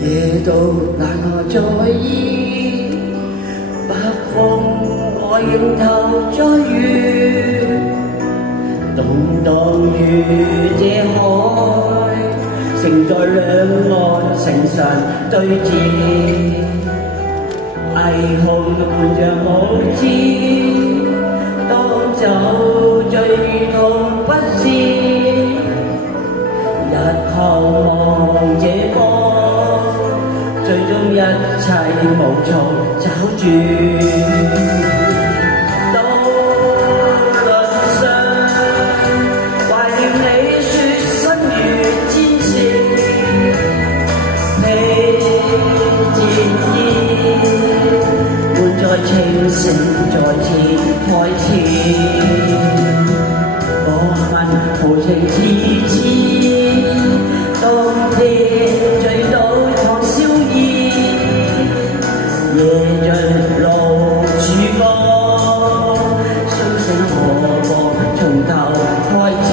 夜到那個在意，北風我迎頭再遇，動盪如這海，城在兩岸誠實對峙，霓虹伴着舞姿，當酒醉痛不知，日後望這方。最終一切無從找住，渡輪上懷念你雪身如戰士，披戰衣，滿載清醒再次開始。我問豪情似紙，當天醉倒糖燒意，夜盡露曙光，甦醒何妨從頭開始。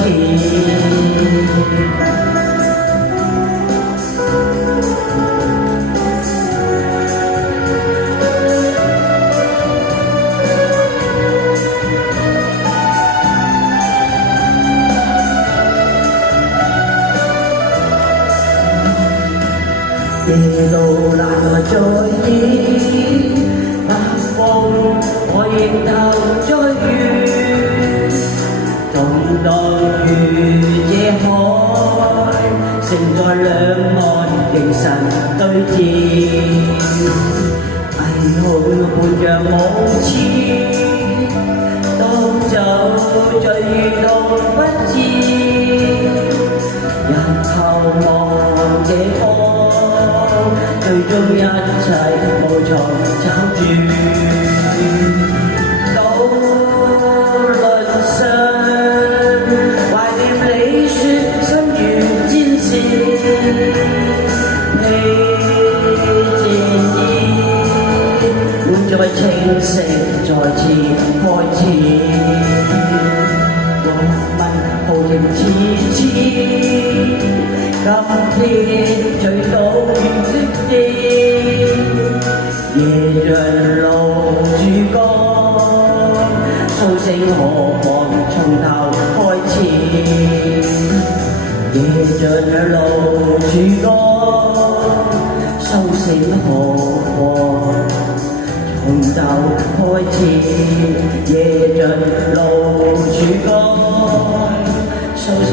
夜路難來再見，北風我迎頭再遇，動盪如這海，城在兩岸凝神對峙，霓虹伴着舞姿，當酒醉痛不知，日後望這方。最終一切無從找住，渡輪上懷念你雪身如戰士，披戰衣，滿載清醒再次開始。我問豪情似紙，今天醉倒如雪地，夜盡露曙光，甦醒何妨從頭開始。夜盡露曙光，甦醒何妨從頭開始。夜盡露曙光，甦醒